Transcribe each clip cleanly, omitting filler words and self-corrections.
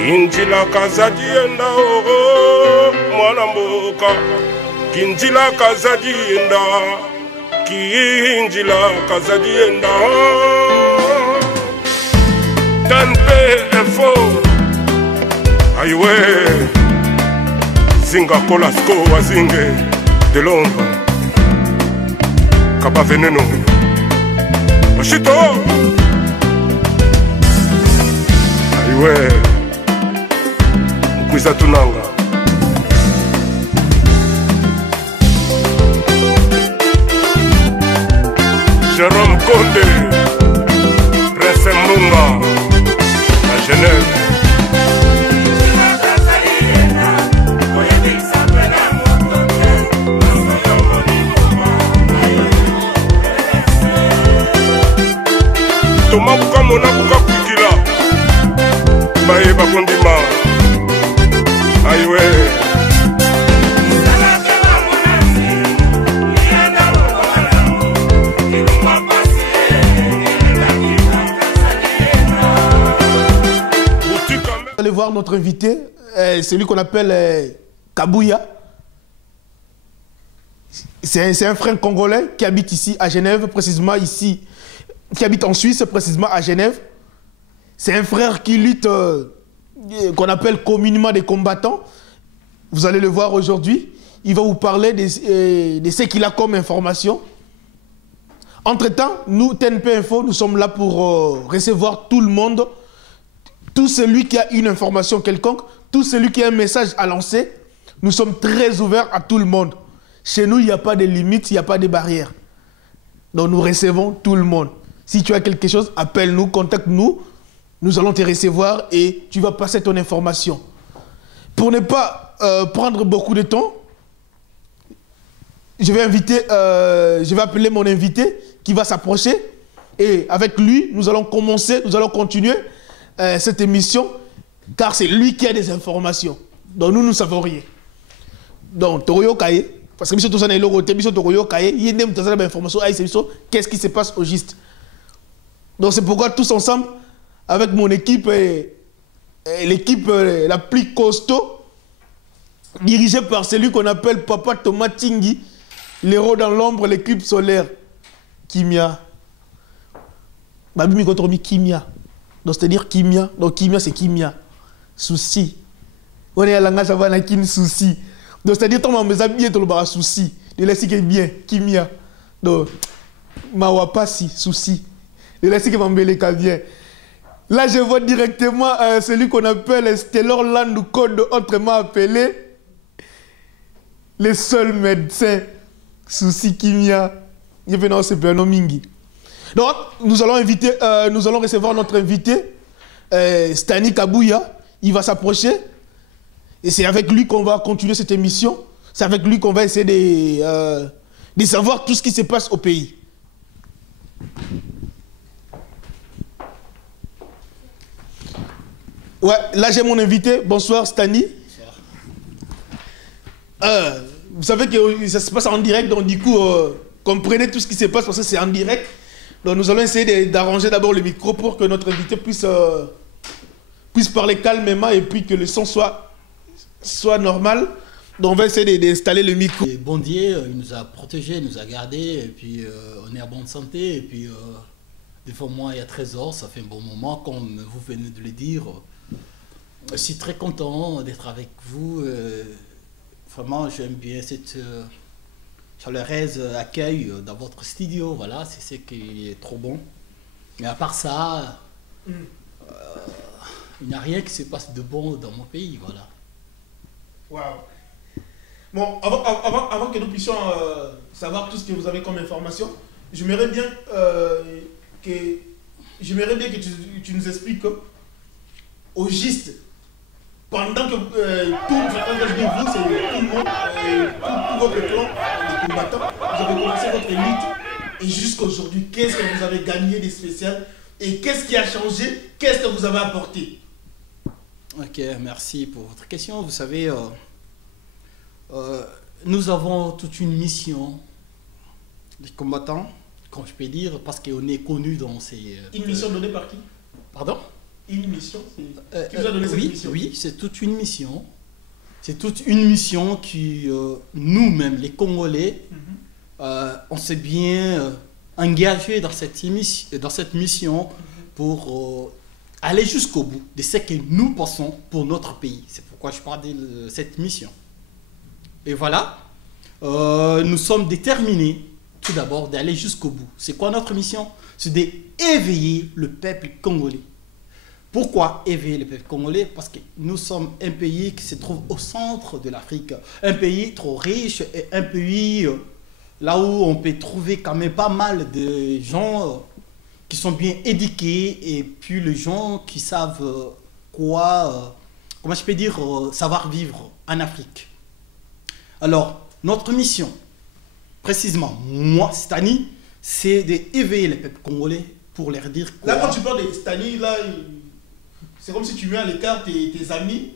Kinjila kazadienda oh mwana mboka Kinjila kazadienda Kinjila kazadienda Tanpe efo Aïwe Zinga Kolasco Wazinge de Londres Kaba Veneno Machito Aïwe Mkwiza Tunanga Jérôme Condé Prince Munga à Genève Thomas Bukamona Bukapikila Baye Bakondima Aïwe Vous allez voir notre invité, celui qu'on appelle Kabouya. C'est un frère congolais qui habite ici à Genève, précisément ici, qui habite en Suisse, précisément à Genève. C'est un frère qui lutte, qu'on appelle communément des combattants. Vous allez le voir aujourd'hui. Il va vous parler de ce qu'il a comme information. Entre-temps, nous, TNP Info, nous sommes là pour recevoir tout le monde. Tout celui qui a une information quelconque, tout celui qui a un message à lancer, nous sommes très ouverts à tout le monde. Chez nous, il n'y a pas de limites, il n'y a pas de barrières. Donc nous recevons tout le monde. Si tu as quelque chose, appelle-nous, contacte-nous. Nous allons te recevoir et tu vas passer ton information. Pour ne pas prendre beaucoup de temps, je vais appeler mon invité qui va s'approcher. Et avec lui, nous allons continuer cette émission, car c'est lui qui a des informations. Donc nous ne savons rien. Donc, Toroyo Kaye, parce que tout ça n'est pas Toroyo Kaye, il y a des informations, qu'est-ce qui se passe au juste. Donc c'est pourquoi tous ensemble, avec mon équipe, l'équipe la plus costaud, dirigée par celui qu'on appelle Papa Thomas Tingui, l'héros dans l'ombre, l'équipe solaire, Kimia. Babi mi Kimia. Donc c'est-à-dire Kimia. Donc Kimia c'est Kimia. Souci. On est à la langage avant kin souci. Donc c'est-à-dire ton mes habillés tout le bar souci. De laisser que bien Kimia. Donc Mawapasi souci. De laisser que m'embêler bien. Là je vois directement celui qu'on appelle Stellor Land Code autrement appelé les seuls médecins souci Kimia. Il y a c'est Bernard Mingi. Donc, nous allons recevoir notre invité, Stani Kabouya. Il va s'approcher. Et c'est avec lui qu'on va continuer cette émission. C'est avec lui qu'on va essayer de savoir tout ce qui se passe au pays. Ouais, là j'ai mon invité. Bonsoir Stani. Bonsoir. Vous savez que ça se passe en direct, donc du coup, comprenez tout ce qui se passe parce que c'est en direct. Donc nous allons essayer d'arranger d'abord le micro pour que notre invité puisse parler calmement et puis que le son soit normal. Donc on va essayer d'installer le micro. Et bon Dieu, il nous a protégés, il nous a gardés, et puis on est en bonne santé. Et puis des fois moi il y a 13 ans, ça fait un bon moment, comme vous venez de le dire. Je suis très content d'être avec vous. Vraiment j'aime bien cette chaleureuse accueil dans votre studio, voilà, c'est ce qui est trop bon. Mais à part ça, il n'y a rien qui se passe de bon dans mon pays, voilà. Waouh. Bon, avant que nous puissions savoir tout ce que vous avez comme information, j'aimerais bien que tu nous expliques au juste, pendant que tout le monde, tout votre plan de combattant, vous avez commencé votre lutte et jusqu'à aujourd'hui, qu'est-ce que vous avez gagné de spécial et qu'est-ce qui a changé, qu'est-ce que vous avez apporté? Ok, merci pour votre question. Vous savez, nous avons toute une mission de combattants, comme je peux dire, parce qu'on est connu dans ces... Une mission donnée par qui? Pardon? Une mission? Qui vous a donné cette Oui, mission? oui, c'est toute une mission. C'est toute une mission qui, nous-mêmes, les Congolais, on s'est bien engagés dans cette mission pour aller jusqu'au bout de ce que nous pensons pour notre pays. C'est pourquoi je parle de cette mission. Et voilà, nous sommes déterminés, tout d'abord, d'aller jusqu'au bout. C'est quoi notre mission? C'est d'éveiller le peuple congolais. Pourquoi éveiller le peuple congolais? Parce que nous sommes un pays qui se trouve au centre de l'Afrique. Un pays trop riche et un pays là où on peut trouver quand même pas mal de gens qui sont bien éduqués et puis les gens qui savent comment je peux dire, savoir vivre en Afrique. Alors, notre mission, précisément, moi, Stani, c'est d'éveiller le peuple congolais pour leur dire quoi. Là, quand tu parles de Stani, là, c'est comme si tu mets à l'écart tes amis,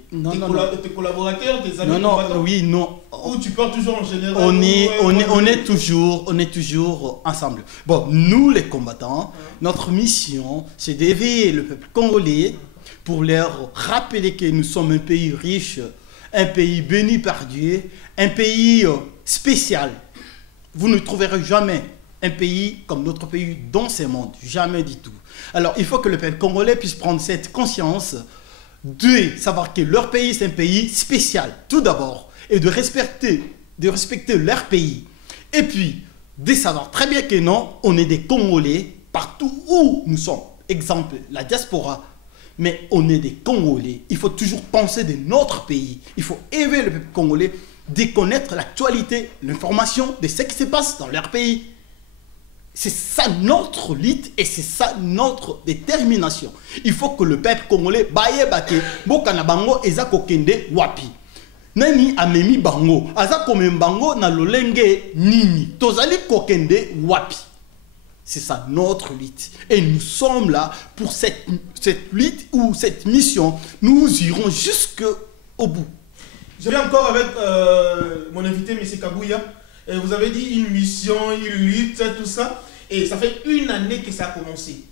tes collaborateurs, tes amis. Non, oui, non. Ou tu parles toujours en général. On est toujours ensemble. Bon, nous les combattants, notre mission, c'est d'éveiller le peuple congolais pour leur rappeler que nous sommes un pays riche, un pays béni par Dieu, un pays spécial. Vous ne trouverez jamais un pays comme notre pays dans ce monde, jamais du tout. Alors, il faut que le peuple congolais puisse prendre cette conscience de savoir que leur pays, c'est un pays spécial, tout d'abord, et de respecter leur pays. Et puis, de savoir très bien que non, on est des Congolais partout où nous sommes. Exemple, la diaspora. Mais on est des Congolais. Il faut toujours penser de notre pays. Il faut éveiller le peuple congolais de connaître l'actualité, l'information de ce qui se passe dans leur pays. C'est ça notre lutte et c'est ça notre détermination. Il faut que le peuple congolais baye bate bokana bango eza kokende wapi. Nani amemi bango aza komem bango na lolenge nini. Tozali kokende wapi. C'est ça notre lutte. Et nous sommes là pour cette lutte ou cette mission. Nous irons jusqu'au bout. Je vais encore avec mon invité, M. Kabouya. Et vous avez dit une mission, une lutte, tout ça. Et ça fait une année que ça a commencé.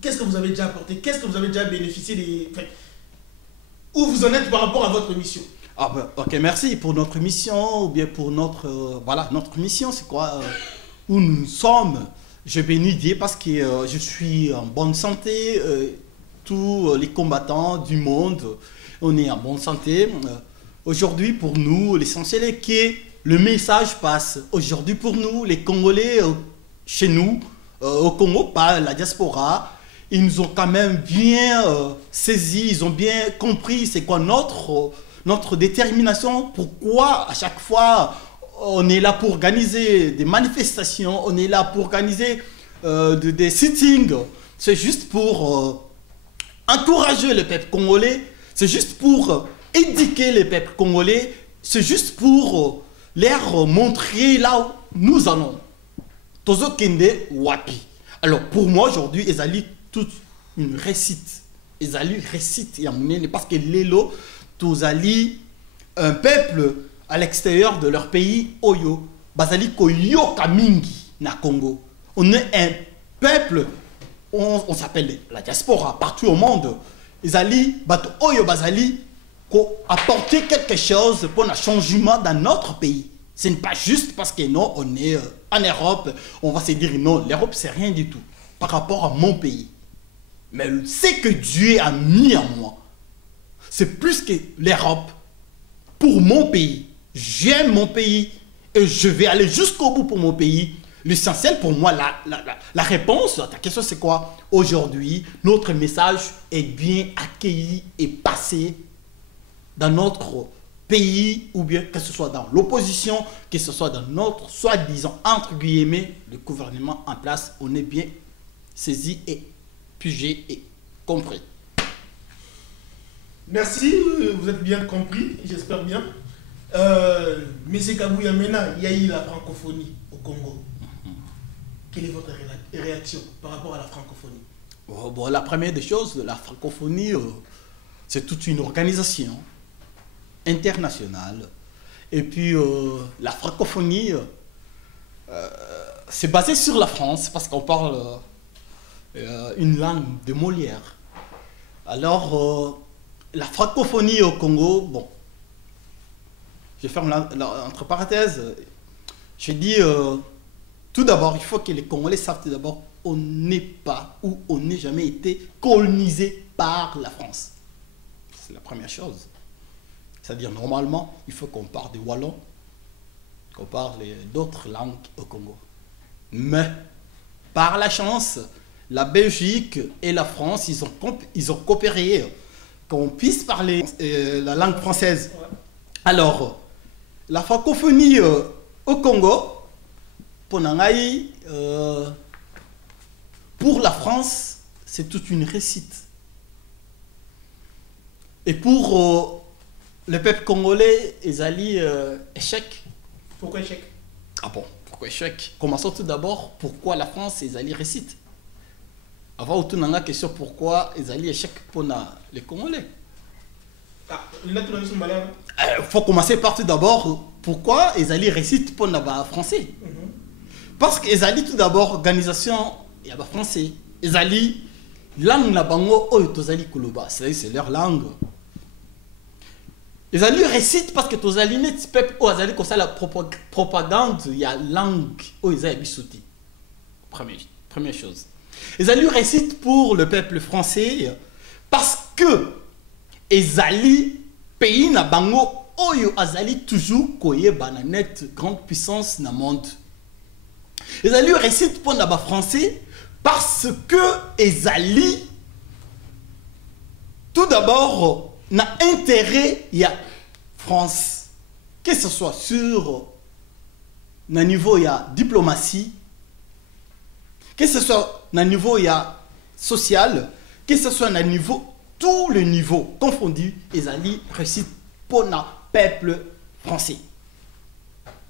Qu'est-ce que vous avez déjà apporté? Qu'est-ce que vous avez déjà bénéficié des... Enfin, où vous en êtes par rapport à votre mission? Ah ben, ok, merci pour notre mission, ou bien pour notre... voilà, notre mission, c'est quoi où nous sommes. Je bénis Dieu parce que je suis en bonne santé. Tous les combattants du monde, on est en bonne santé. Aujourd'hui, pour nous, l'essentiel est que le message passe. Aujourd'hui, pour nous, les Congolais, chez nous, au Congo, pas la diaspora, ils nous ont quand même bien saisi, ils ont bien compris c'est quoi notre détermination, pourquoi à chaque fois on est là pour organiser des manifestations, on est là pour organiser des sittings. C'est juste pour encourager le peuple congolais, c'est juste pour éduquer le peuple congolais, c'est juste pour leur montrer là où nous allons. Tozo Kende Wapi. Alors pour moi aujourd'hui, ils allaient toute une récite. Ils allaient récite parce que l'élo, tous allaient un peuple à l'extérieur de leur pays, Oyo, Bazali Koyo Kamingi, na Congo. On est un peuple, on s'appelle la diaspora, partout au monde. Ils allaient, Oyo Bazali, apporter quelque chose pour un changement dans notre pays. Ce n'est pas juste parce que non, on est en Europe, on va se dire non, l'Europe c'est rien du tout par rapport à mon pays. Mais ce que Dieu a mis en moi, c'est plus que l'Europe pour mon pays. J'aime mon pays et je vais aller jusqu'au bout pour mon pays. L'essentiel pour moi, la réponse à ta question, c'est quoi? Aujourd'hui, notre message est bien accueilli et passé dans notre pays, ou bien que ce soit dans l'opposition, que ce soit dans notre, soi-disant, entre guillemets, le gouvernement en place, on est bien saisi et pigé et compris. Merci, vous êtes bien compris, j'espère bien. Monsieur Kabouya, maintenant, il y a eu la francophonie au Congo. Quelle est votre réaction par rapport à la francophonie? Bon, la première des choses, la francophonie, c'est toute une organisation internationale. Et puis, la francophonie, c'est basé sur la France, parce qu'on parle une langue de Molière. Alors, la francophonie au Congo, bon, je ferme entre parenthèses, je dis, tout d'abord, il faut que les Congolais savent tout d'abord, on n'est pas ou on n'est jamais été colonisé par la France. C'est la première chose. C'est-à-dire, normalement, il faut qu'on parle des Wallons, qu'on parle d'autres langues au Congo. Mais, par la chance, la Belgique et la France, ils ont coopéré qu'on puisse parler la langue française. Alors, la francophonie au Congo, pour la France, c'est toute une réussite. Et pour le peuple congolais, ils allaient échec. Pourquoi échec? Ah bon, pourquoi échec? Commençons tout d'abord, pourquoi la France, ils allaient réussite? Avant, on a la question pourquoi ils allaient échec pour les Congolais. Il faut commencer par tout d'abord, pourquoi ils allaient réussite pour les Français? Parce qu'ils allaient tout d'abord, organisation, il y a des Français. Ils allaient, langue la bango, c'est leur langue. Ils allaient réussite parce que tous allaient net peuple, ils allaient comme ça la propagande, il y a langue, ils allaient sauter. Première chose. Ils allaient réussite pour le peuple français parce que ils allaient pays na bango, ils allaient toujours koye bananet grande puissance dans le monde. Ils allaient réussite pour les Français parce que ils allaient tout d'abord na intérêt il y a France, que ce soit sur le niveau il y a diplomatie, que ce soit le niveau il y a social, que ce soit le niveau tous les niveaux confondus, ils allaient réussir pour le peuple français.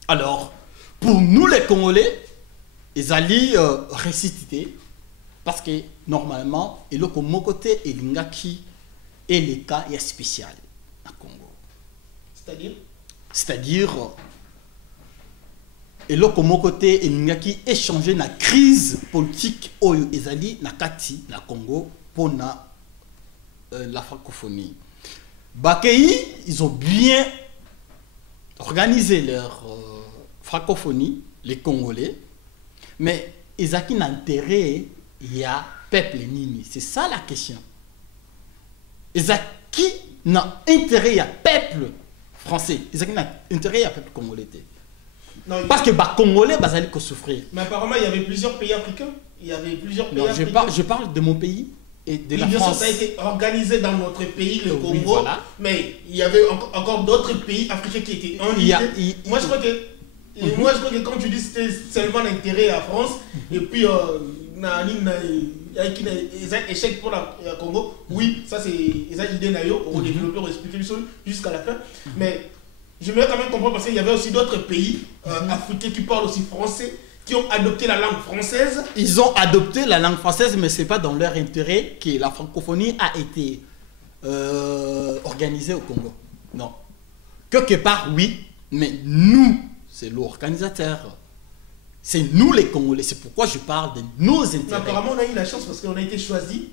Alors, pour nous les Congolais, ils allaient réciter parce que normalement, et le côté et l'ingaki et les cas est spécial à Congo. C'est-à-dire, et le côté et l'ingaki échanger la crise politique où ils allaient na kati na Congo pour la francophonie. Bakei, ils ont bien organisé leur francophonie, les Congolais, mais ils ont un intérêt, il y a peuple nini. C'est ça la question. Ils ont un intérêt, il y a peuple français. Ils ont un intérêt, il y a peuple congolais. Non, parce que les Congolais, ils allaient souffrir. Mais apparemment, il y avait plusieurs pays africains. Je parle de mon pays. Et de la France. Ça a été organisé dans notre pays, le Congo, voilà. Mais il y avait encore d'autres pays africains qui étaient invités. Moi, je crois que quand tu dis que c'était seulement l'intérêt à la France, et puis il y a un échec pour la Congo, oui, ça c'est une idée on va développer, on va expliquer jusqu'à la fin. Mais j'aimerais quand même comprendre parce qu'il y avait aussi d'autres pays africains qui parlent aussi français, qui ont adopté la langue française. Ils ont adopté la langue française, mais ce n'est pas dans leur intérêt que la francophonie a été organisée au Congo. Non. Quelque part, oui, mais nous, c'est l'organisateur. C'est nous les Congolais. C'est pourquoi je parle de nos intérêts. Mais apparemment, on a eu la chance parce qu'on a été choisi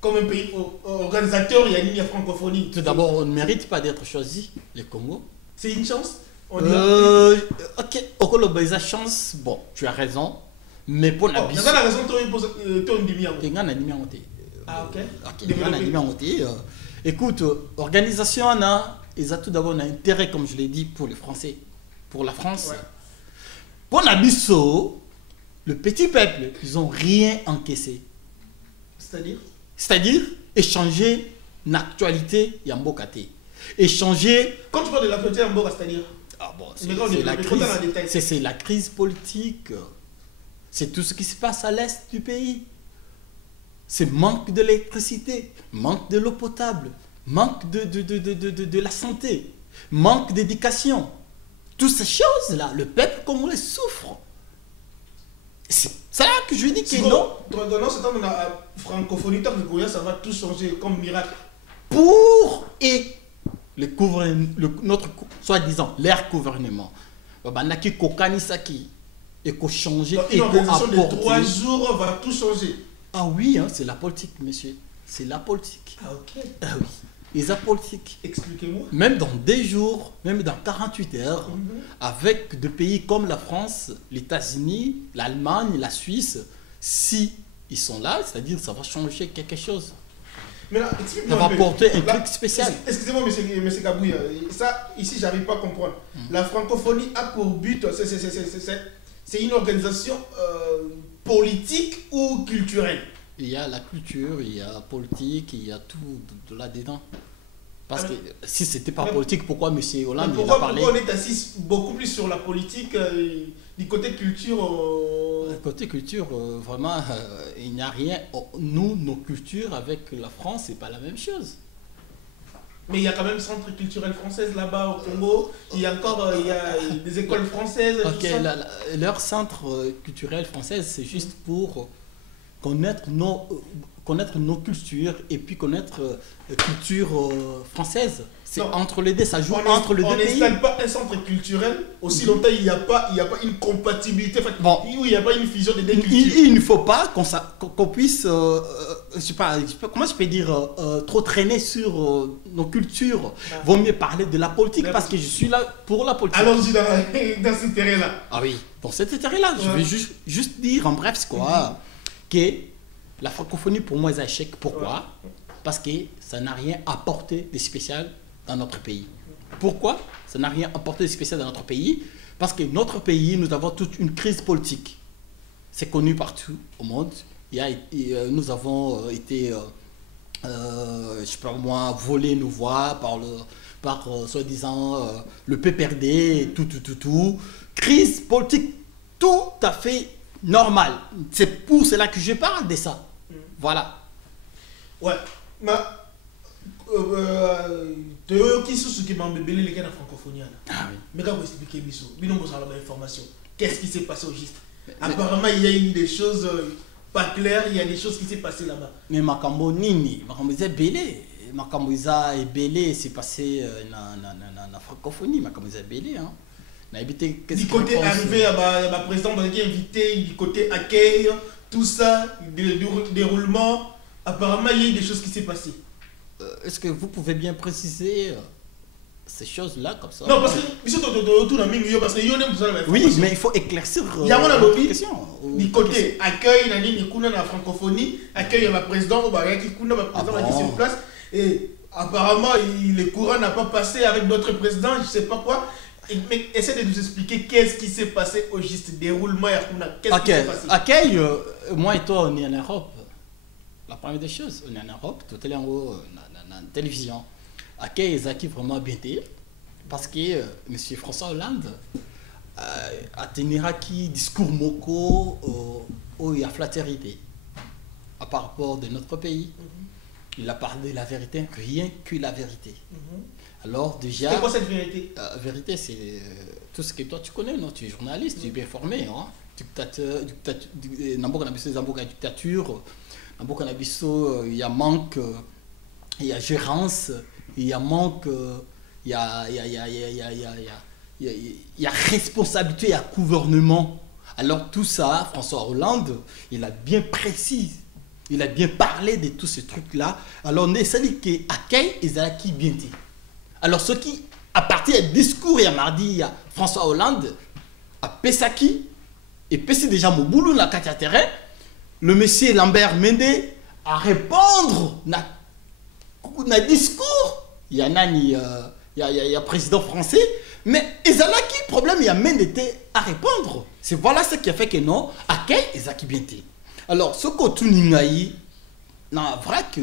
comme un pays organisateur et il y a francophonie. Tout d'abord, on ne mérite pas d'être choisi, les Congos. C'est une chance. Ok, au la chance, bon, tu as raison, mais pour la raison, écoute, organisation, ils ont tout d'abord un intérêt, comme je l'ai dit, pour les Français, pour la France. Ouais. Pour la Bissau, le petit peuple, ils n'ont rien encaissé. C'est-à-dire échanger l'actualité Yambokate. Échanger. Quand tu parles de l'actualité Yamboka, c'est-à-dire ah bon, c'est la crise politique. C'est tout ce qui se passe à l'est du pays. C'est manque d'électricité, manque de l'eau potable, manque de la santé, manque d'éducation. Toutes ces choses-là, le peuple congolais souffre. C'est ça que je dis que non. Dans ce temps, on a francophonie, ça va tout changer comme miracle. Pour notre soi-disant leur gouvernement, il y a changer une organisation de 3 jours va tout changer. Ah oui, hein, c'est la politique, monsieur. C'est la politique. Ah ok. Ah oui. Les apolitiques. Expliquez-moi. Même dans des jours, même dans 48 heures, avec des pays comme la France, les États-Unis, l'Allemagne, la Suisse, si ils sont là, c'est-à-dire que ça va changer quelque chose. Mais là, Ça explique-moi va un peu. porter un Là, truc spécial. Excusez-moi, monsieur Kabouya. Ça, ici, j'arrive pas à comprendre. La francophonie a pour but, c'est une organisation politique ou culturelle? Il y a la culture, il y a la politique, il y a tout de là-dedans. Parce que si c'était pas politique, pourquoi M. Hollande il a parlé? Pourquoi on est assis beaucoup plus sur la politique du côté culture Côté culture, vraiment, il n'y a rien. Nous, nos cultures avec la France, c'est pas la même chose. Mais il y a quand même centre culturel français là-bas au Congo. Il y a encore il y a des écoles françaises. Ok, tout ça. leur centre culturel français, c'est juste pour connaître nos cultures et puis connaître la culture française. C'est Non. entre les deux, ça joue entre les deux On pays. n'installe pas un centre culturel aussi longtemps il n'y a pas une compatibilité, enfin, Bon. il n'y a pas une fusion des deux cultures. Il ne faut pas qu'on puisse, je sais pas, comment je peux dire, trop traîner sur nos cultures. Vaut mieux parler de la politique parce que je suis là pour la politique. Allons-y dans ce terrain-là. Ah oui, dans cet intérêt-là, je vais juste dire en bref, c'est quoi, que la francophonie pour moi est un échec. Pourquoi? Parce que ça n'a rien apporté de spécial dans notre pays. Pourquoi ça n'a rien apporté de spécial dans notre pays? Parce que notre pays, nous avons toute une crise politique. C'est connu partout au monde. Nous avons été, je sais pas moi, volés nos voix par soi-disant le PPRD, tout. Crise politique tout à fait normale. C'est pour cela que je parle de ça. Voilà. Ouais, mais qui sont ceux qui m'ont bébélé les gars de francophonie? Ah oui. Mais quand vous expliquez, Bino, vous avez l'information. Qu'est-ce qui s'est passé au juste? Apparemment, il y a eu des choses pas claires, il y a des choses qui s'est passées là-bas. Mais Makambo Nini, Makambo est belé. Makambo est belé, c'est passé dans la francophonie. Makambo est belé. Hein. Du côté arrivé à ma présidente qui est invitée, du côté accueil, tout ça, déroulement, apparemment il y a eu des choses qui s'est passées. Est-ce que vous pouvez bien préciser ces choses-là comme ça? Non, parce que tout dans le parce que oui, mais il faut éclaircir il y a mon lobby question. Du côté accueil, la francophonie, accueil à ma présidente, qui est sur place, et apparemment le courant n'a pas passé avec d'autres présidents, je ne sais pas quoi. Mais essaie de nous expliquer qu'est-ce qui s'est passé au juste déroulement. Qu'est-ce qui s'est passé? Accueil, moi et toi, on est en Europe. La première des choses, on est en Europe, tout est en haut, dans la télévision. Accueil, Zaki vraiment bien dit, parce que M. François Hollande a tenu un discours moko où il y a flatérité par rapport de notre pays. Il a parlé de la vérité, rien que la vérité. Alors déjà... C'est quoi cette vérité? Vérité, c'est tout ce que toi tu connais, non? Tu es journaliste, tu es bien formé. Hein? Dictateur, dictature, il y a manque, il y a gérance, il y a manque, il y a responsabilité, il y a gouvernement. Alors tout ça, François Hollande, il a bien précis. Il a bien parlé de tous ces trucs-là. Alors, on essaie de dire qu'accueil est qui bien dit. Alors, ce qui, à partir du discours, il y a mardi, il y a François Hollande, à Pesaki, et Pessi déjà mon boulot dans le terrain, le monsieur Lambert Mende à répondre na discours. Il y a président français, mais il a qui problème, il y a Mende à répondre. C'est voilà ce qui a fait que non, accueil est qui bien dit. Alors, ce que tu n'as pas, vrai que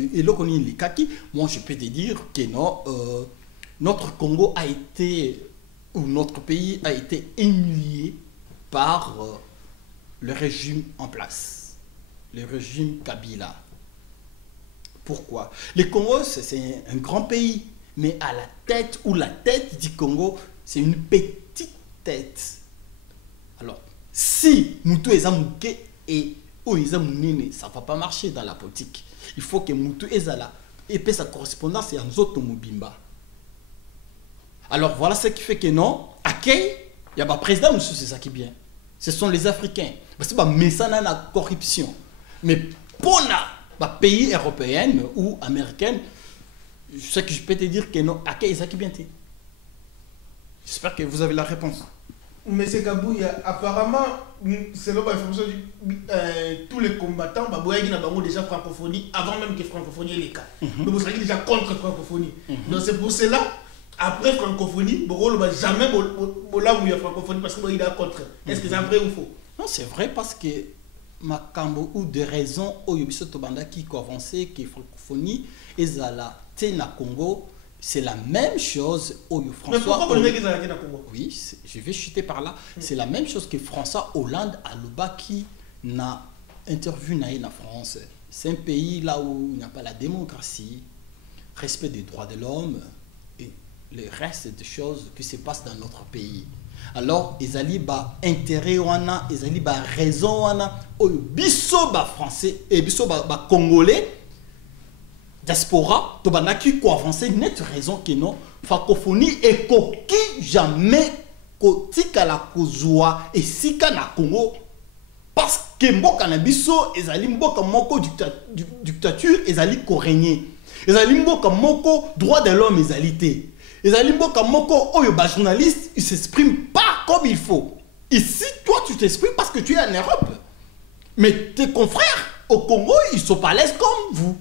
moi je peux te dire que non, notre Congo a été, ou notre pays a été humilié par le régime en place, le régime Kabila. Pourquoi? Le Congo, c'est un grand pays, mais à la tête du Congo, c'est une petite tête. Alors, si Moutou Ezamouké et ça ne va pas marcher dans la politique. Il faut que Moutou Ezala et sa correspondance et Anzoto Mobimba. Alors voilà ce qui fait que non, accueil, il y a un président, monsieur, c'est ça qui est bien. Ce sont les Africains. Parce que mais ça n'a la corruption. Mais pour les pays européens ou américains, ce que je peux te dire que non, à qui est-ce qui bien. J'espère que vous avez la réponse. Mais c'est Kabouya, apparemment, selon l'information, tous les combattants, ils ont déjà francophonie avant même que francophonie ait les cas. Donc vous serez déjà contre francophonie. Donc c'est pour cela, après francophonie, vous ne jamais la francophonie parce qu'il est contre. Est-ce que c'est vrai ou faux? Non, c'est vrai parce que Makambo ou des raisons où Yobiso Tobanda qui a avancé, qui est francophonie, et Zala Tena Congo. C'est la même chose au François. Mais pourquoi vous le mettez dans la Congo? Oui, je vais chuter par là. C'est la même chose que François Hollande à Luba qui n'a interviewé en France. C'est un pays là où il n'y a pas la démocratie, respect des droits de l'homme et le reste des choses qui se passent dans notre pays. Alors, ils allaient ba intérêt wana, ils allaient ba raison wana, au biso ba français et biso ba congolais. Diaspora, Tobanaki ko avancer net raison que non, francophonie et koki jamais kotika la kozwa et sika na Congo parce que mboka na biso ezali mboka moko dictature ezali ko régner. Ezali mboka moko droit de l'homme ezali té. Ezali mboka moko oyo ba journaliste il s'exprime pas comme il faut. Ici toi tu t'exprimes parce que tu es en Europe. Mais tes confrères au Congo ils sont pas à l'aise comme vous.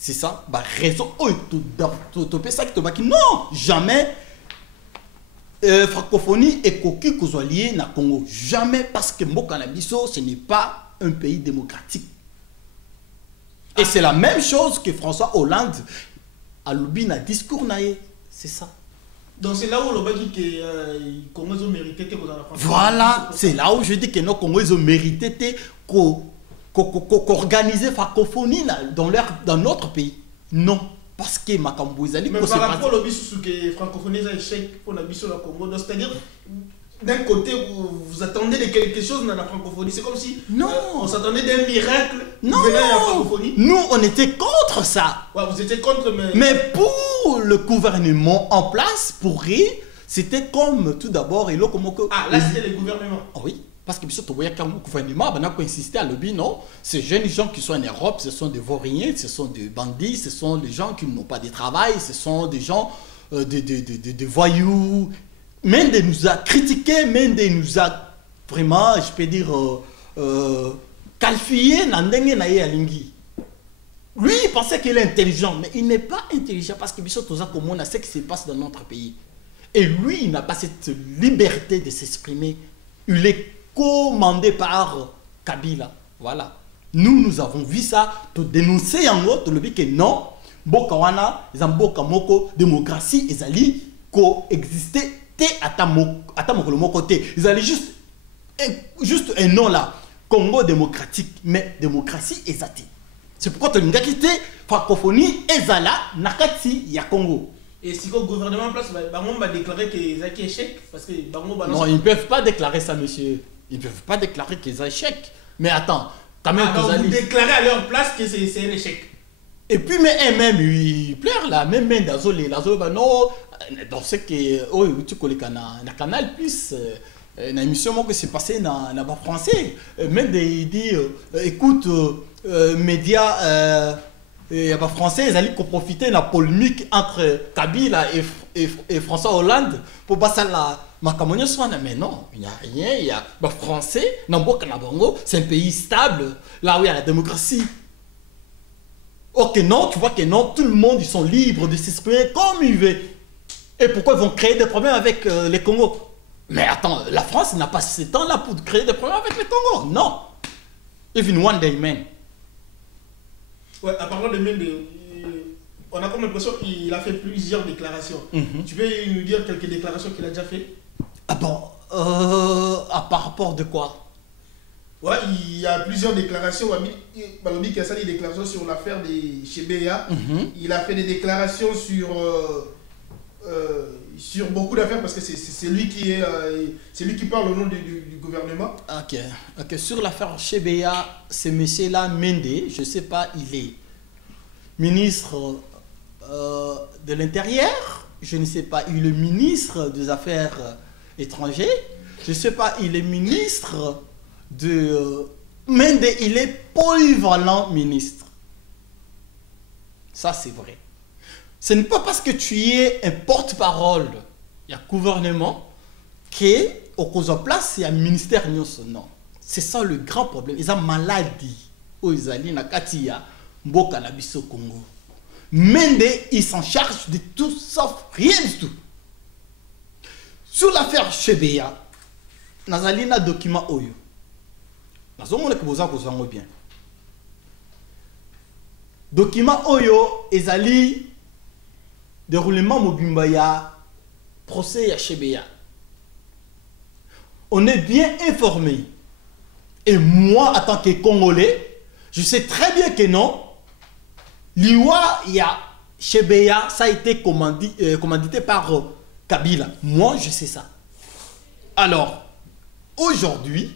C'est ça, bah raison, non, jamais francophonie et coquille lié na Congo, jamais parce que Mokanabiso ce n'est pas un pays démocratique. Et c'est la même chose que François Hollande a l'oublié dans le discours naïe, c'est ça. Donc c'est là où on dit que Congo ont mérité que vous avez. Voilà, c'est là où je dis que nos Congolais ont mérité qu'organiser francophonie dans notre pays. Non. Parce que Makambo Ezali. Mais par rapport au biso que francophonie a échec pour la biso la Congo, c'est-à-dire d'un côté vous attendez de quelque chose dans la francophonie, c'est comme si on s'attendait d'un miracle venant de la francophonie. Nous on était contre ça. Ouais, vous étiez contre mais pour le gouvernement en place, pour rire, c'était comme tout d'abord et là comme là c'était le gouvernement. Oui. Parce que surtout, il y a un gouvernement qui insisté à lobby, non. Ces jeunes gens qui sont en Europe, ce sont des vauriens, ce sont des bandits, ce sont des gens qui n'ont pas de travail, ce sont des gens, des voyous. Même de nous a critiqués, même de nous a vraiment, je peux dire, qualifiés. Lui, il pensait qu'il est intelligent, mais il n'est pas intelligent parce que surtout, on a ce qui se passe dans notre pays. Et lui, il n'a pas cette liberté de s'exprimer. Il est commandé par Kabila. Voilà. Nous avons vu ça, de dénoncer en haut, de le dire que non, Bokawana, Zamboka Moko, démocratie, ils allaient coexister, ils allaient juste un nom là, Congo démocratique, mais démocratie ezati. C'est pourquoi tu as quitté francophonie ezala nakati ya Congo. Et si le gouvernement en place, Bango va déclarer qu'ils ont échec parce que non, ils ne peuvent pas déclarer ça, monsieur. Ils ne peuvent pas déclarer qu'ils ont échec. Mais attends, quand même, vous déclarez à leur place que c'est un échec. Et puis, mais même, ils pleurent là, même d'Azolé, non, dans ce que, oh, tu connais le canal plus, une émission qui s'est passée dans le français, même il dit, écoute, médias, et les Français, ils allaient profiter de la polémique entre Kabila et François Hollande pour passer la Makamonio Swana. Mais non, il n'y a rien. Il y a les Français, c'est un pays stable, là où il y a la démocratie. Ok, non, tu vois que non, tout le monde, ils sont libres de s'exprimer comme ils veulent. Et pourquoi ils vont créer des problèmes avec les Congos? Mais attends, la France n'a pas ce temps-là pour créer des problèmes avec les Congos. Non. Even one day, man. Ouais, à parlant de Mende, on a comme l'impression qu'il a fait plusieurs déclarations. Tu peux nous dire quelques déclarations qu'il a déjà fait? Ah bon, par rapport de quoi? Ouais, il y a plusieurs déclarations. Balobi qui a fait des déclarations sur l'affaire de chez BA. Il a fait des déclarations sur beaucoup d'affaires parce que c'est lui qui parle au nom du gouvernement. Ok. Sur l'affaire chez BA, ce monsieur-là, Mende, je ne sais pas, il est ministre de l'Intérieur, je ne sais pas, il est ministre des Affaires étrangères, je ne sais pas, il est ministre de Mende, il est polyvalent ministre. Ça, c'est vrai. Ce n'est pas parce que tu es un porte-parole, il y a gouvernement, que au cause en place, il y a un ministère. Non. C'est ça le grand problème. Ils ont maladie. Ils ont na katia mboka na biso Congo. Mende, il s'en charge de tout sauf rien du tout. Sur l'affaire Chebeya, nazali na document oyo. Nazomona que vous avez bien. Document oyo ezali déroulement mobimba ya procès ya Chebeya. On est bien informé. Et moi, en tant que Congolais, je sais très bien que non. L'IWA ya Chebeya, ça a été commandité par Kabila. Moi, je sais ça. Alors, aujourd'hui,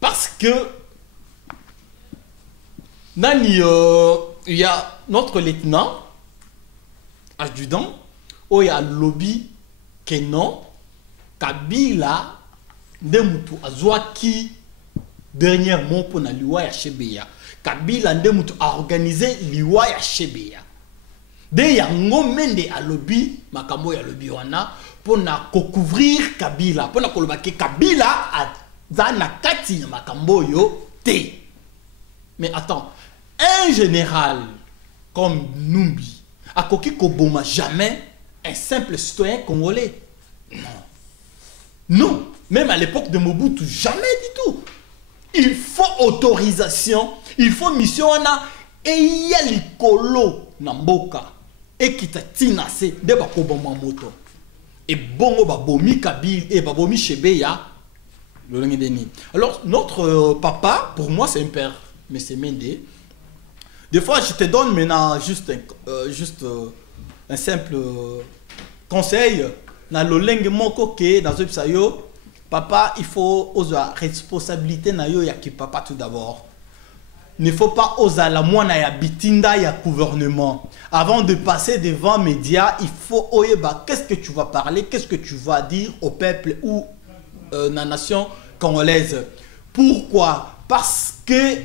parce que il y a notre lieutenant adjudant, où il y a lobby que non, Kabila ndemutu azwaki dernièrement pour na liwa ya Chebeya. Kabila ndemutu a organisé liwa ya Chebeya. De yango mende a lobby makambo ya lobby wana pour na couvrir Kabila, pour na kolobaki Kabila a na kati ya makambo yo te. Mais attends, un général comme Numbi a koki koboma jamais un simple citoyen congolais. Non, même à l'époque de Mobutu, jamais du tout. Il faut autorisation, il faut mission et il y a l'icolo Namboka et qui t'a tinasé de bakoboma moto. Et bongo babomi Kabil et babomi Chebeya. Alors notre papa, pour moi c'est un père, mais c'est Mende. Des fois je te donne maintenant juste un simple conseil. Dans le langue moko ke dans sayo, papa il faut oser responsabilité na yo ya ki papa tout d'abord. Il ne faut pas oser la moine ya bitinda ya gouvernement. Avant de passer devant médias, il faut oyeba qu'est-ce que tu vas parler, qu'est-ce que tu vas dire au peuple ou la nation congolaise. Pourquoi? Parce que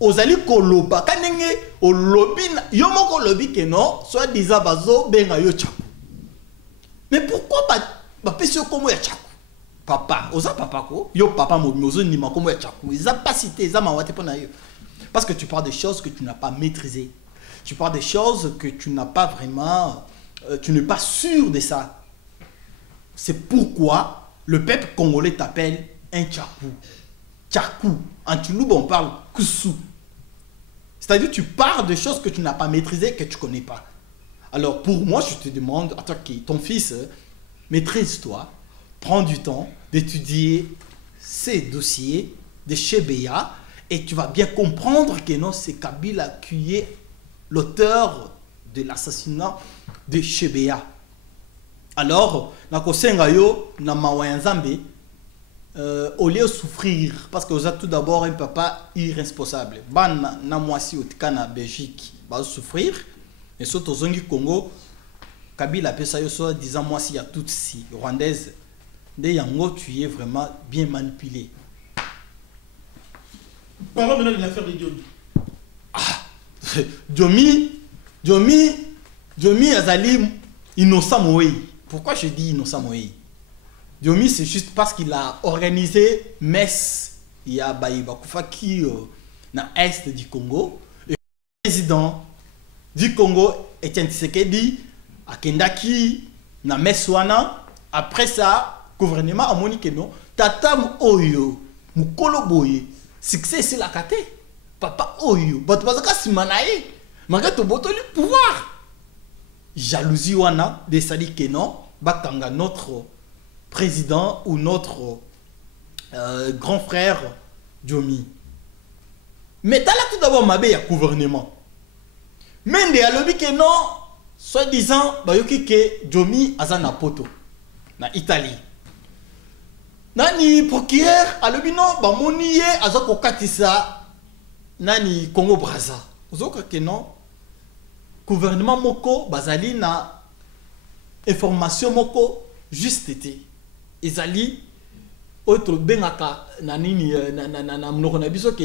ozali koloba kanenge o lobby yo moko lobby ke non, soit disant bazo benga yo chaku. Mais pourquoi pas pesio comme ya chaku? Papa, oza papa ko, yo papa mozo ni ma comme ya chaku. Ils a pas cité, ils a mawate pona yo. Parce que tu parles des choses que tu n'as pas maîtrisées. Tu parles des choses que tu n'as pas vraiment tu n'es pas sûr de ça. C'est pourquoi le peuple congolais t'appelle un chaku. Chaku, en Toulouse on parle kusu. C'est-à-dire tu parles de choses que tu n'as pas maîtrisées, que tu connais pas. Alors pour moi, je te demande, attends, ton fils, maîtrise-toi, prends du temps d'étudier ces dossiers de Chebeya et tu vas bien comprendre que non, c'est Kabila qui est l'auteur de l'assassinat de Chebeya. Alors, nakosengayo na mawayanzambe, au lieu de souffrir, parce que vous êtes tout d'abord un papa irresponsable. Ban na moisi au Tikana Belgique, va souffrir. Et surtout au Congo, Kabila appelle ça soit disant moi s'il y a toutes si rwandaises, de yango tu es vraiment bien manipulé. Parlons maintenant de l'affaire de Diomi. Ah, Diomi azali innocent moé. Pourquoi je dis innocent moé? Diomi c'est juste parce qu'il a organisé messe il y a Baïba Koufa qui dans l'est du Congo. Et le président du Congo, Etienne Tshisekedi, à Kendaki, na Meswana. Après ça, gouvernement a moni que non. Tatam Oyo, Mukolo Boye, succès c'est la kate. Papa Oyo, Batbazaka Simanae, Magato Botoli pouvoir. Jalousie wana, de sali que non, Bakanga notre président ou notre grand frère Diomi. Mais t'as là tout d'abord ma belle gouvernement. Mende a lobby que non, soi-disant, bayoki ke Diomi azana poto na Italie. Nani procureur a lobby non, ba moniye azako katisa nani Congo Brazza. Ozoka ke non, gouvernement moko bazali na information moko juste été. Ezali autre bengaka na nini na mnoko na biso ke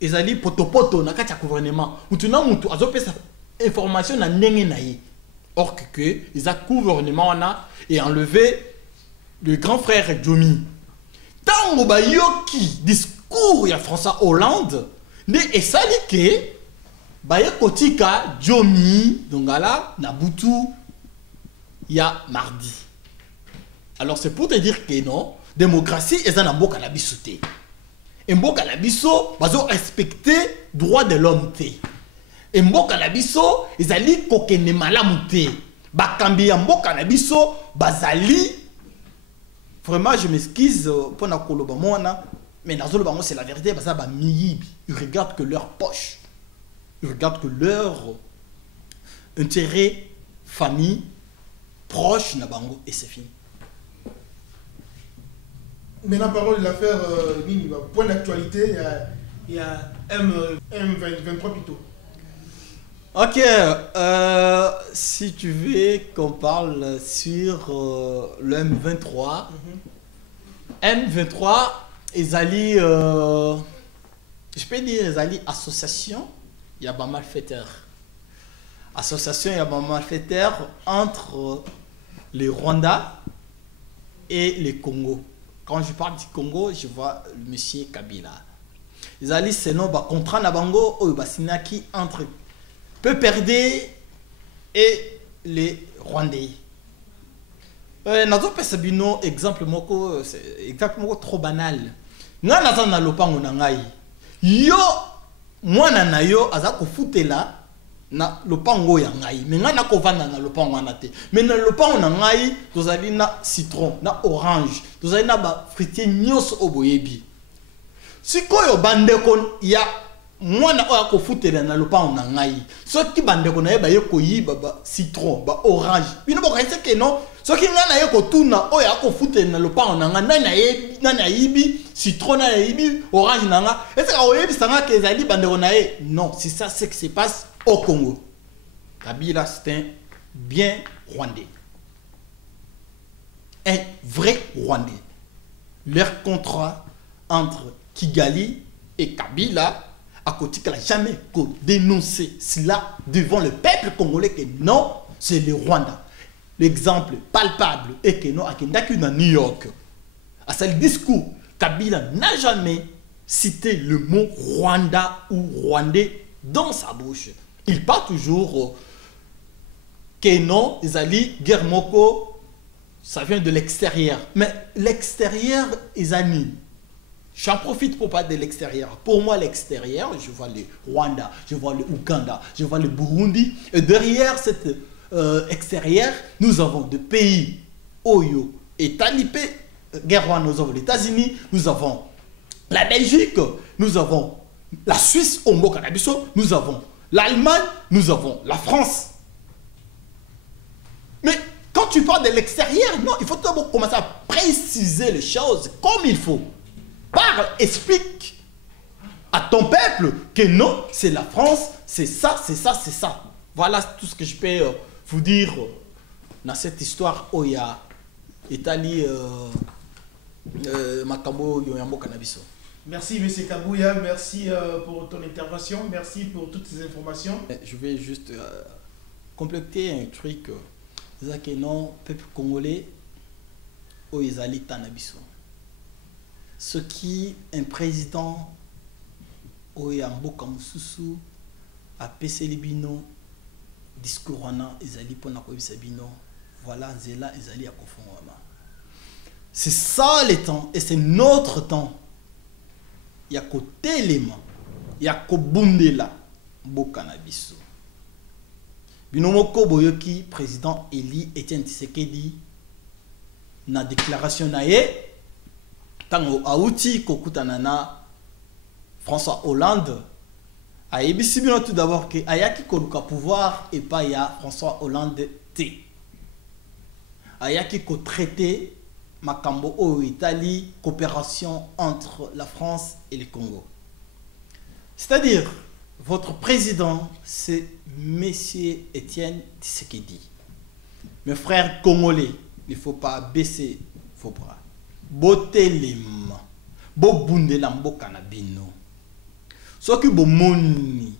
ezali potopoto na kati ya gouvernement mutu na mutu azopesa information na ndenge na ye or que ils a gouvernement wana et enlevé le grand frère Diomi tango ba yoki discours ya François Hollande ne esali ke ba yekotika Diomi dongala na butu ya mardi. Alors c'est pour te dire que non, démocratie est un mboka na biso te. Mboka na biso bazo respecter droit de l'homme te. Mboka na biso ezali kokene malamu te. Bakambi ya mboka na biso bazali vraiment je m'excuse pour na koloba mona mais nazolo bango c'est la vérité parce que ba miyibi ils regardent que leur poche. Ils regardent que leur intérêt famille proche na bango et c'est fini. Maintenant, parole de l'affaire, point d'actualité, il y a M23 plutôt. Ok, si tu veux qu'on parle sur le M23, M23, ils allaient, je peux dire, ils allaient association, il y a pas malfaiteurs. Association, il y a pas malfaiteurs entre les Rwandais et les Congo. Quand je parle du Congo, je vois le monsieur Kabila. Ils allaient sinon contrat na bango ou basinaki entre PPRD et les Rwandais. Nazo pesa bino exemple moko c'est exactement trop banal. Nga naza na lopango na ngai. Yo mwana na yo aza ko futela na lopango ya ngai. Mais nga na ko vanda na lopango wana te. Mais na lopango na ngai tozali na citron, na orange, tozali na ba fruitier nyos oboyebi. Sikoyo bandeko ya mwana oya ko futela na lopango na ngai. Soki bandeko na ye ba ye ko yiba ba citron, ba orange. Bino bo kaise ke non. Soki nga na ye ko tuna oya ko futela na lopango na ngai nana yibi citron na yibi orange na nga. Est-ce que oyebi sanga ke ezali bandeko na ye? Non, c'est ça ce qui se passe au Congo. Kabila c'est un bien Rwandais. Un vrai Rwandais. Leur contrat entre Kigali et Kabila à côté qu'elle n'a jamais dénoncé cela devant le peuple congolais que non, c'est le Rwanda. L'exemple palpable est que non, à New York, à ce discours, Kabila n'a jamais cité le mot Rwanda ou Rwandais dans sa bouche. Il parle toujours que non, ils allaient guerre moko, ça vient de l'extérieur. Mais l'extérieur, ils allaient. J'en profite pour parler de l'extérieur. Pour moi, l'extérieur, je vois le Rwanda, je vois le Ouganda, je vois le Burundi. Et derrière cet extérieur, nous avons des pays Oyo et Talipé, guerre Rwanda, nous avons les États-Unis, nous avons la Belgique, nous avons la Suisse, Ombo Canabiso, nous avons l'Allemagne, nous avons la France. Mais quand tu parles de l'extérieur, non, il faut d'abord commencer à préciser les choses comme il faut. Parle, explique à ton peuple que non, c'est la France, c'est ça, c'est ça, c'est ça. Voilà tout ce que je peux vous dire dans cette histoire où il y a Italie, Makambo, Yoyambo, Canabiso. Merci M. Kabouya, merci pour ton intervention, merci pour toutes ces informations. Je vais juste compléter un truc. C'est que non, peuple congolais, où ils allaient Tanabiso. Ce qui un président où il y a un beau comme Soussou a PC Libino, discours ils allaient pour na Sabino, voilà, Zela, ils allaient à Kofongwama. C'est ça le temps et c'est notre temps. Il y a côté l'élément, il y a Kobundela, Bokanabiso. Binomoko Boyoki, président Eli Etienne Tshisekedi, na déclaration naie, tango Aouti Kokutanana, François Hollande, a ébissi bien tout d'abord que Ayaki Koluka pouvoir et pas ya François Hollande T. Ayaki ko traité Makambo au Italie, coopération entre la France et le Congo. C'est-à-dire, votre président, c'est Monsieur Etienne Tshisekedi. Mes frères congolais, il ne faut pas baisser vos bras. botelema bobundela mboka na bino soki bomoni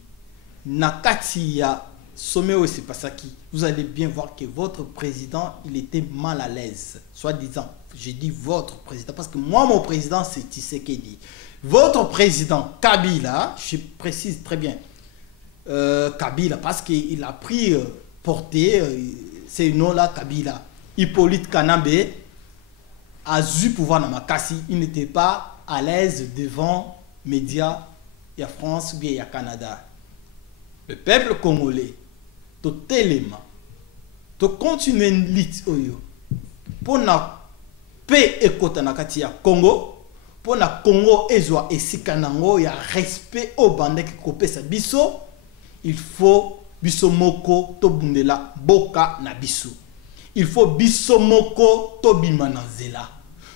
na kati ya sommet où c'est passaki, vous allez bien voir que votre président il était mal à l'aise, soi-disant. Je dis votre président parce que moi mon président c'est Tshisekedi. Votre président Kabila, je précise très bien Kabila parce qu'il a pris porté ces noms-là Kabila. Hippolyte Kanambe a eu pouvoir dans Makassi, il n'était pas à l'aise devant médias, il y a France ou bien il y a Canada. Le peuple congolais, to téléma, to continuer lit oyo, pour na paix et kota na kati ya Congo, pour na Congo ezwa esikanango ya respect au bande qui kopé sa biso, il faut biso moko to bundela boka na biso. Il faut biso moko to bimana zela.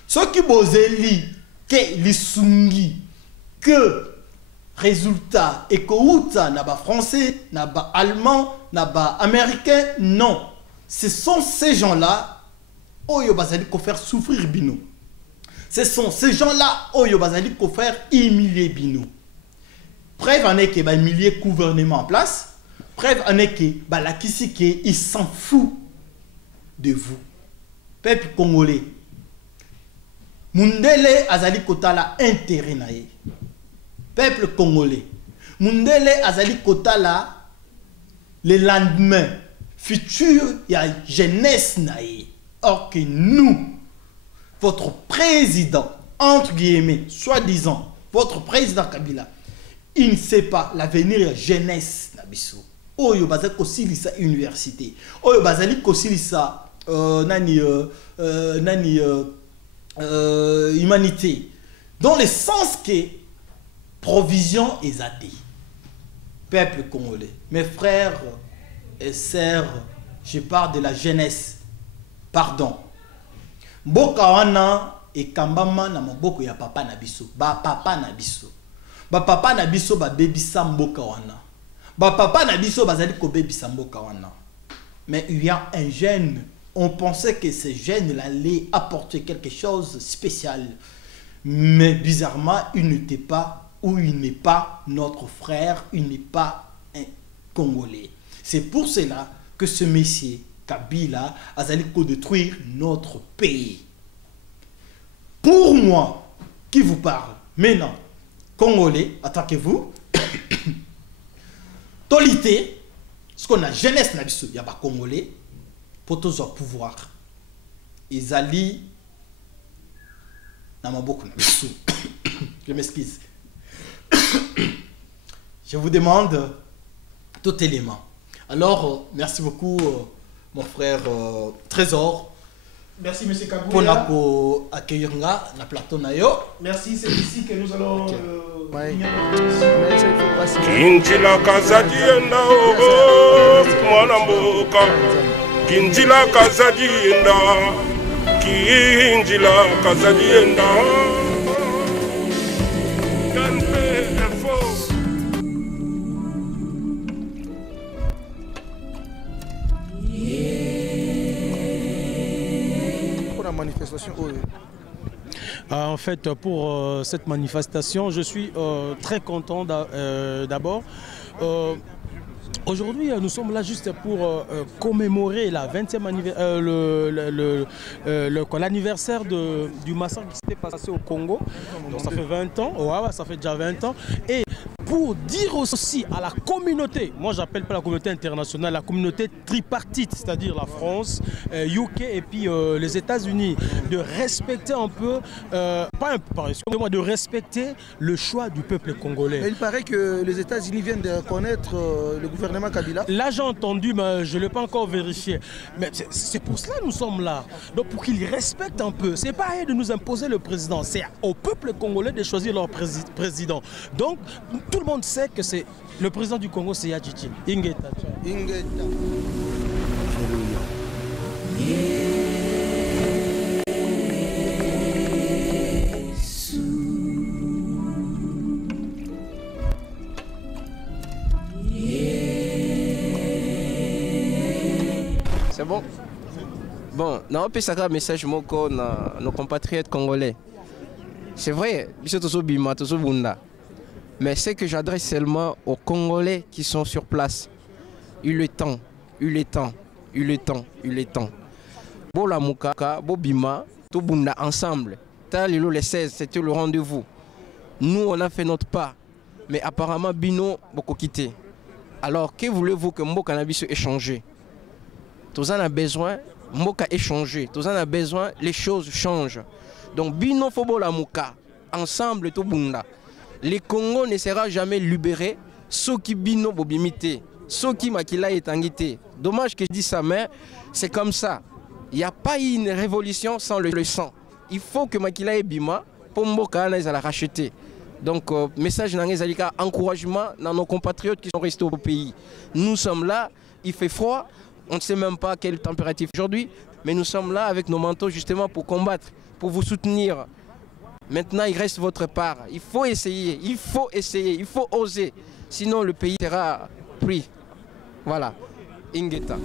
Ce qui bozeli ke lisungi que résultat et que outa n'a pas français, n'a pas allemand, n'a pas américain, non. Ce sont ces gens-là oyo bazali ko faire souffrir bino. Ce sont ces gens-là oyo bazali ko faire humilier bino. Preuve en est que ba humilier gouvernement en place. Preuve en est que ba la kisike il s'en fout de vous. Peuple congolais. Mundele azali kotala intérêt nae. Peuple congolais. Mundele azali kotala le lendemain futur ya jeunesse nae. Or que nous, votre président, entre guillemets, soi-disant, votre président Kabila, il ne sait pas l'avenir jeunesse nabiso. Oyo bazali kosilisa université. Oyo bazali kosilisa humanité. Dans le sens que provision est athée. Peuple congolais, mes frères et sœurs, je parle de la jeunesse. Pardon. Mboka wana e kambama na maboko ya papa na biso. Ba papa na biso. Ba papa na biso ba bebisa mboka wana. Ba papa na biso bazali ko bebisa mboka wana. Mais il y a un jeune, on pensait que ce jeune allait apporter quelque chose de spécial. Mais bizarrement, il n'était pas, ou il n'est pas notre frère, il n'est pas un Congolais. C'est pour cela que ce monsieur Kabila a allé détruire notre pays. Pour moi, qui vous parle, maintenant, Congolais, attaquez-vous, tolité, ce qu'on a jeunesse, il y a pas Congolais, pour tous au pouvoir. Ils allaient dans ma boucle. Je m'excuse. Je vous demande tout élément. Alors, merci beaucoup, mon frère Trésor. Merci, M. Kabouya. Pour accueillir na plateau nayo. Merci, c'est ici que nous allons. Kinjila kazadienda mwana mboka. Kinjila kazadienda. Kinjila kazadienda. En fait, pour cette manifestation, je suis très content d'abord. Aujourd'hui, nous sommes là juste pour commémorer la 20e l'anniversaire du massacre qui s'était passé au Congo. Donc ça fait 20 ans, ouais, ça fait déjà 20 ans. Et pour dire aussi à la communauté, moi j'appelle pas la communauté internationale, la communauté tripartite, c'est-à-dire la France, UK et puis les États-Unis, de respecter un peu, excusez-moi, de respecter le choix du peuple congolais. Mais il paraît que les États-Unis viennent de reconnaître le gouvernement Kabila. Là j'ai entendu, mais je ne l'ai pas encore vérifié. Mais c'est pour cela que nous sommes là. Donc pour qu'ils respectent un peu, c'est pas à eux de nous imposer le président, c'est au peuple congolais de choisir leur président. Donc tout le monde sait que c'est le président du Congo, c'est Yadjiti. Ingeta. C'est bon. Bon, on peut savoir un message moko na nos compatriotes congolais. C'est vrai, mais c'est que j'adresse seulement aux Congolais qui sont sur place. Il est temps. Bo la Mukaka, bo Bima, tout bunda ensemble. Talilo les 16, c'était le rendez-vous. Nous, on a fait notre part. Mais apparemment, Bino, beaucoup quitté. Alors, que voulez-vous que Mboka Nabiso échanger? Tous en a besoin, Mboka échanger. Tous en a besoin, les choses changent. Donc, Bino Fobo la Muka, ensemble, tout bunda. Le Congo ne sera jamais libéré, ceux qui Bino Bobimité, ceux qui Makila est angité. Dommage que je dis ça, mais c'est comme ça. Il n'y a pas une révolution sans le sang. Il faut que Makila et Bima, pour Mboka, ils la racheter. Donc, message d'Angezalika, encouragement dans nos compatriotes qui sont restés au pays. Nous sommes là, il fait froid, on ne sait même pas quelle température aujourd'hui, mais nous sommes là avec nos manteaux justement pour combattre, pour vous soutenir. Maintenant, il reste votre part. Il faut essayer, il faut oser. Sinon, le pays sera pris. Voilà. Ingeta.